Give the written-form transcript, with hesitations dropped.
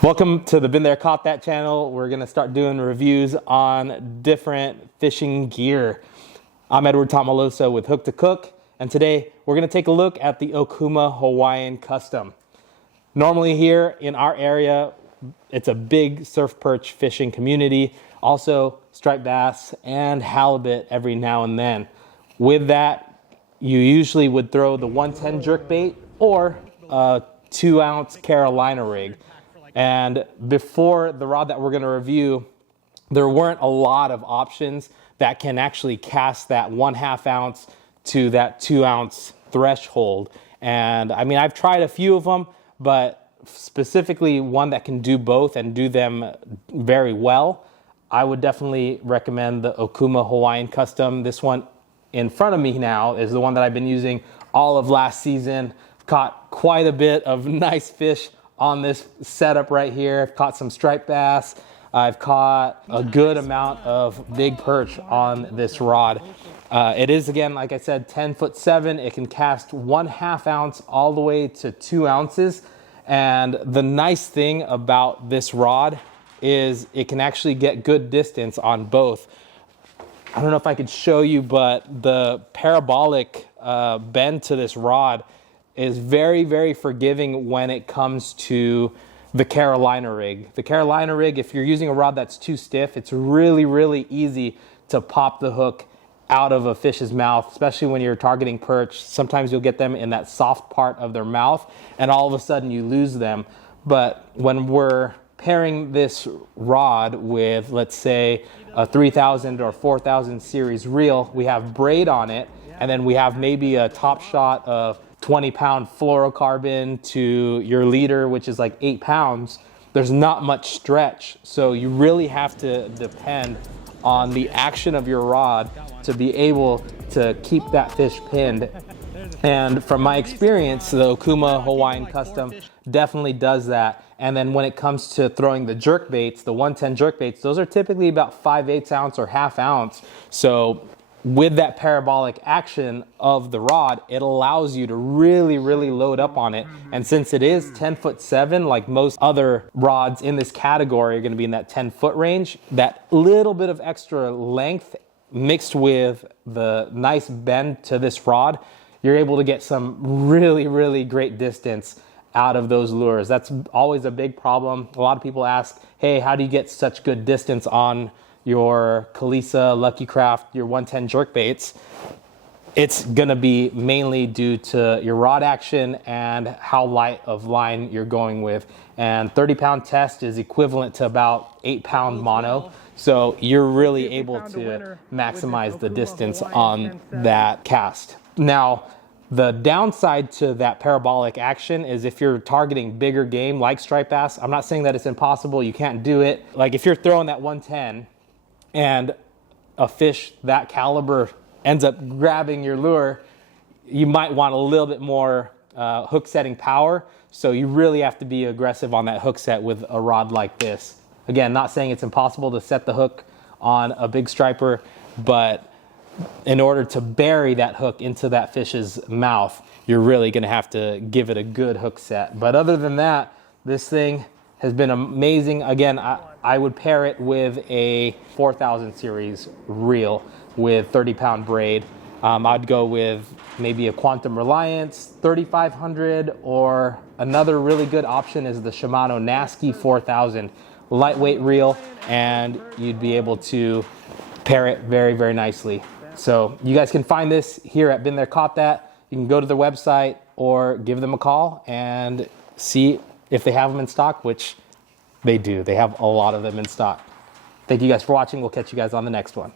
Welcome to the Been There Caught That channel. We're gonna start doing reviews on different fishing gear. I'm Edward Tomalosa with Hook to Cook, and today we're gonna take a look at the Okuma Hawiian Custom. Normally here in our area, it's a big surf perch fishing community, also striped bass and halibut every now and then. With that, you usually would throw the 110 jerkbait or a 2-ounce Carolina rig. And before the rod that we're going to review, there weren't a lot of options that can actually cast that 1/2 ounce to that 2-ounce threshold. And I mean, I've tried a few of them, but specifically one that can do both and do them very well, I would definitely recommend the Okuma Hawiian Custom. This one in front of me now is the one that I've been using all of last season. Caught quite a bit of nice fish on this setup right here. I've caught some striped bass. I've caught a good amount of big perch on this rod. It is, again, like I said, 10'7". It can cast 1/2 ounce all the way to 2 ounces. And the nice thing about this rod is it can actually get good distance on both. I don't know if I could show you, but the parabolic bend to this rod is very, very forgiving when it comes to the Carolina rig. The Carolina rig, if you're using a rod that's too stiff, it's really, really easy to pop the hook out of a fish's mouth, especially when you're targeting perch. Sometimes you'll get them in that soft part of their mouth and all of a sudden you lose them. But when we're pairing this rod with, let's say, a 3000 or 4000 series reel, we have braid on it, and then we have maybe a top shot of 20-pound fluorocarbon to your leader, which is like 8 pounds, there's not much stretch. So you really have to depend on the action of your rod to be able to keep that fish pinned. And from my experience, the Okuma Hawiian Custom definitely does that. And then when it comes to throwing the jerk baits, the 110 jerk baits, those are typically about 5/8 ounce or 1/2 ounce. So with that parabolic action of the rod, it allows you to really, really load up on it. And since it is 10'7", like most other rods in this category are going to be in that 10-foot range, that little bit of extra length mixed with the nice bend to this rod, you're able to get some really, really great distance out of those lures. That's always a big problem. A lot of people ask, hey, how do you get such good distance on your Kalisa, Lucky Craft, your 110 jerkbaits? It's gonna be mainly due to your rod action and how light of line you're going with. And 30-pound test is equivalent to about 8-pound mono. So you're really able to maximize the distance on that cast. Now, the downside to that parabolic action is if you're targeting bigger game like striped bass, I'm not saying that it's impossible, you can't do it. Like if you're throwing that 110, and a fish that caliber ends up grabbing your lure, you might want a little bit more hook setting power. So you really have to be aggressive on that hook set with a rod like this. Again, not saying it's impossible to set the hook on a big striper, but in order to bury that hook into that fish's mouth, you're really gonna have to give it a good hook set. But other than that, this thing has been amazing. Again, I would pair it with a 4000 series reel with 30-pound braid. I'd go with maybe a Quantum Reliance 3500, or another really good option is the Shimano Nasky 4000 lightweight reel, and you'd be able to pair it very, very nicely. So you guys can find this here at Been There Caught That. You can go to their website or give them a call and see if they have them in stock, which they do. They have a lot of them in stock. Thank you guys for watching. We'll catch you guys on the next one.